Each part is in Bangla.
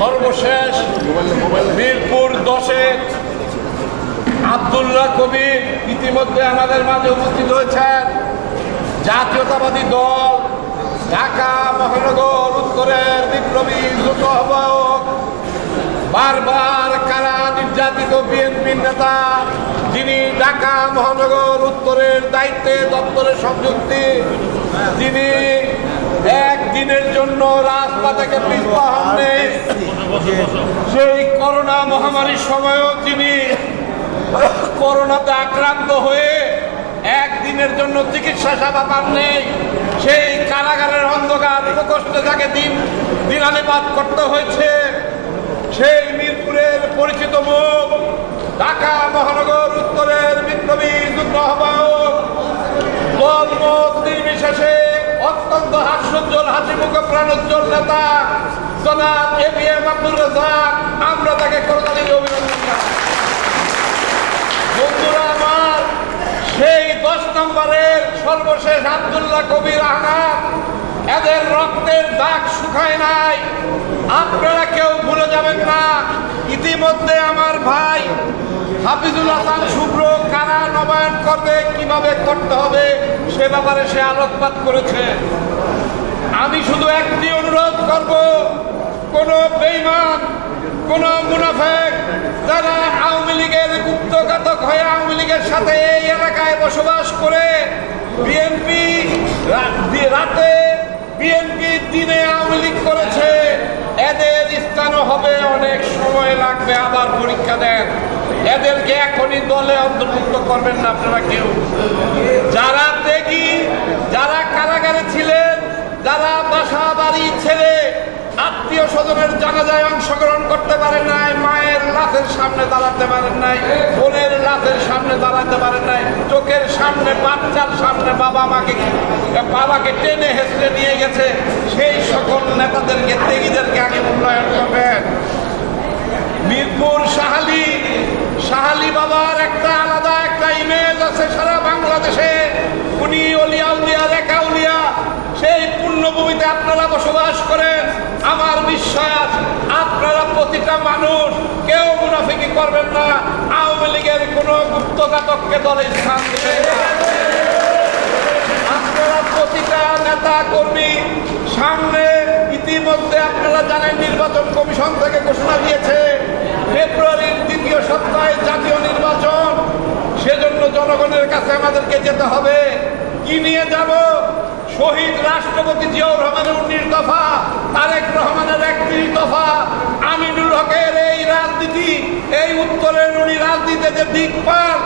সর্বশেষ মিরপুর 10-এ আব্দুল্লাহ কবির ইতিমধ্যে আমাদের মাঝে উপস্থিত হয়েছেন। জাতীয়তাবাদী দল ঢাকা মহানগর উত্তরের বিপ্লবী যুব আহ্বায়ক, বারবার কারা নির্যাতিত বিএনপির নেতা, যিনি ঢাকা মহানগর উত্তরের দায়িত্বে দপ্তরে সংযুক্তি, যিনি একদিনের জন্য রাজপথ থেকে পিছপা হননি, সেই করোনা মহামারীর সময়ও তিনি করোনাতে আক্রান্ত হয়ে একদিনের জন্য চিকিৎসা সেবা পাননি। সেই কারাগারের অন্ধকার প্রকোষ্ঠে তাকে দিনানিপাত করতে হয়েছে। সেই মিরপুরের পরিচিত মুখ, ঢাকা মহানগর উত্তরের বিপ্লবী যুগ্ম আহ্বায়ক, দলমত নির্বিশেষে অত্যন্ত হাস্যোজ্জ্বল হাসিমুখ প্রাণোজ্জ্বল নেতা জনাব এবিএম আব্দুর রাজ্জাক, আমরা তাকে করতালি অভিনন্দন জানাই। বন্ধুরা আমার, সেই 10 নম্বরের সর্বশেষ আব্দুল্লাহ কবির আহনাফ, এদের রক্তের দাগ শুকায় নাই। আপনারা কেউ ভুলে যাবেন না। ইতিমধ্যে আমার ভাই হাফিজুল হাসান শুভ্র কারা নবায়ন করবে, কিভাবে করতে হবে সে ব্যাপারে সে আলোকপাত করেছে। আমি শুধু একটি অনুরোধ করব, কোন বেঈমান, কোন মুনাফিক যারা আওয়ামী লীগের গুপ্তঘাতক হয়ে আওয়ামী লীগের সাথে এই এলাকায় বসবাস করে, বিএনপি রাতে বিএনপি দিনে আওয়ামী লীগ করেছে, এদের স্থানও হবে, অনেক সময় লাগবে, আবার পরীক্ষা দেন। এদেরকে এখনই দলে অন্তর্ভুক্ত করবেন না আপনারা কেউ। যারা ত্যাগী, যারা কারাগারে ছিলেন, যারা বাসা বাড়ি ছেড়ে আত্মীয় স্বজনের জানাজায় অংশগ্রহণ করতে পারেন নাই, মায়ের লাশের সামনে দাঁড়াতে পারেন নাই, বোনের লাশের সামনে দাঁড়াতে পারেন নাই, চোখের সামনে বাচ্চার সামনে বাবাকে টেনে হেসড়ে নিয়ে গেছে, সেই সকল নেতাদেরকে, ত্যাগীদেরকে আগে মূল্যায়ন করবেন। মিরপুর শাহালি বাবার একটা আলাদা একটা ইমেজ আছে সারা বাংলাদেশে। উনি অলিয়া উলিয়ার একা উলিয়া, সেই পুণ্যভূমিতে আপনারা বসবাস করেন। আমার বিশ্বাস আপনারা প্রতিটা মানুষ কেউ মুনাফিকি করবেন না, আওয়ামী লীগের কোন গুপ্তঘাতককে দলে স্থান দেবেন না। আপনারা প্রতিটা নেতা কর্মী সামনে, ইতিমধ্যে আপনারা জানেন নির্বাচন কমিশন থেকে ঘোষণা দিয়েছে ফেব্রুয়ারির 2য় সপ্তাহে জাতীয় নির্বাচন। সেজন্য জনগণের কাছে আমাদেরকে যেতে হবে। কি নিয়ে যাব? শহীদ রাষ্ট্রপতি জিয়াউর রহমানের 19 দফা, তারেক রহমানের 31 দফা, আমিনুল হকের এই রাজনীতি, এই উত্তরের উনি রাজনীতিতে যে দিক পান,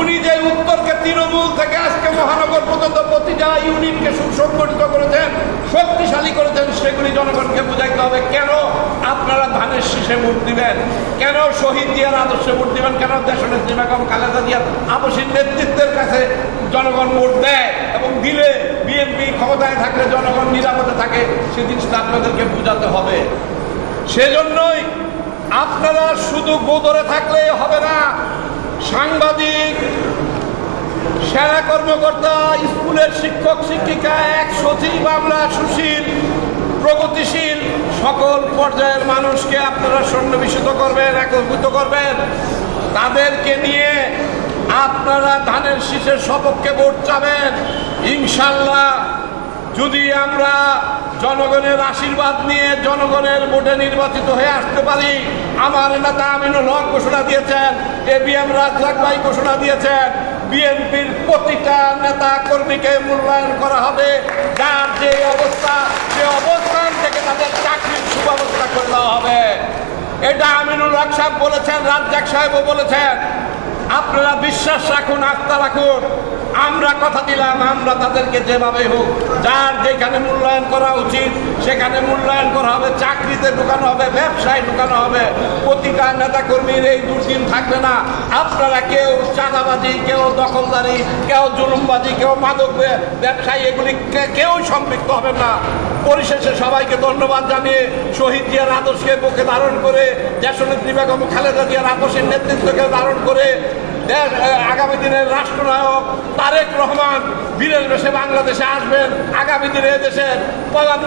উনি যে উত্তরকে তৃণমূল থেকে আজকে মহানগর পর্যন্ত প্রতিটা ইউনিটকে সুসংগঠিত করেছেন, শক্তিশালী করেছেন, সেগুলি জনগণকে বুঝাইতে হবে। কেন আপনারা ধানের শীষে ভোট দিবেন, কেন শহীদ জিয়ার আদর্শে ভোট দিবেন, কেন দেশনেত্রী বেগম খালেদা জিয়ার আদর্শের নেতৃত্বের কাছে জনগণ ভোট দেয় এবং দিলে বিএনপি ক্ষমতায় থাকলে জনগণ নিরাপদে থাকে, সে জিনিসটা আপনাদেরকে বোঝাতে হবে। সেজন্যই আপনারা শুধু গোদরে থাকলে হবে না। সাংবাদিক, সেনা কর্মকর্তা, স্কুলের শিক্ষক শিক্ষিকা, এক সচিব, আমরা সুশীল প্রগতিশীল সকল পর্যায়ের মানুষকে আপনারা সন্নিবেশিত করবেন, একত্রিত করবেন। তাদেরকে নিয়ে আপনারা ধানের শীষের সপক্ষে ভোট চাবেন। ইনশাল্লাহ যদি আমরা জনগণের আশীর্বাদ নিয়ে জনগণের ভোটে নির্বাচিত হয়ে আসতে পারি, আমার নেতা আমিনুল হক ঘোষণা দিয়েছেন, এবিএম রাজ্জাক ভাই ঘোষণা দিয়েছেন, বিএনপির প্রতিটা নেতা কর্মীকে মূল্যায়ন করা হবে। যার যে অবস্থা, সে অবস্থান থেকে তাদের চাকরির সুব্যবস্থা করে দেওয়া হবে। এটা আমিনুল হক সাহেব বলেছেন, রাজ্জাক সাহেবও বলেছেন। আপনারা বিশ্বাস রাখুন, আস্থা রাখুন। আমরা কথা দিলাম, আমরা তাদেরকে যেভাবে হোক, যার যেখানে মূল্যায়ন করা উচিত সেখানে মূল্যায়ন করা হবে, চাকরিতে ঢুকানো হবে, ব্যবসায় ঢুকানো হবে। প্রতিটা নেতা কর্মীর এই দুর্দিন থাকবে না। আপনারা কেউ চাঁদাবাজি, কেউ দখলদারি, কেউ জুলুমবাজি, কেউ মাদক ব্যবসায়ী, এগুলি কেউ সম্পৃক্ত হবেন না। পরিশেষে সবাইকে ধন্যবাদ জানিয়ে শহীদ জিয়ার আদর্শকে বুকে ধারণ করে, দেশনেত্রী বেগম খালেদা জিয়ার আদর্শের নেতৃত্বকে ধারণ করে আগামী দিনের রাষ্ট্রনায়ক তারেক রহমান বীরের বেশে বাংলাদেশে আসবেন। আগামী দিনে দেশের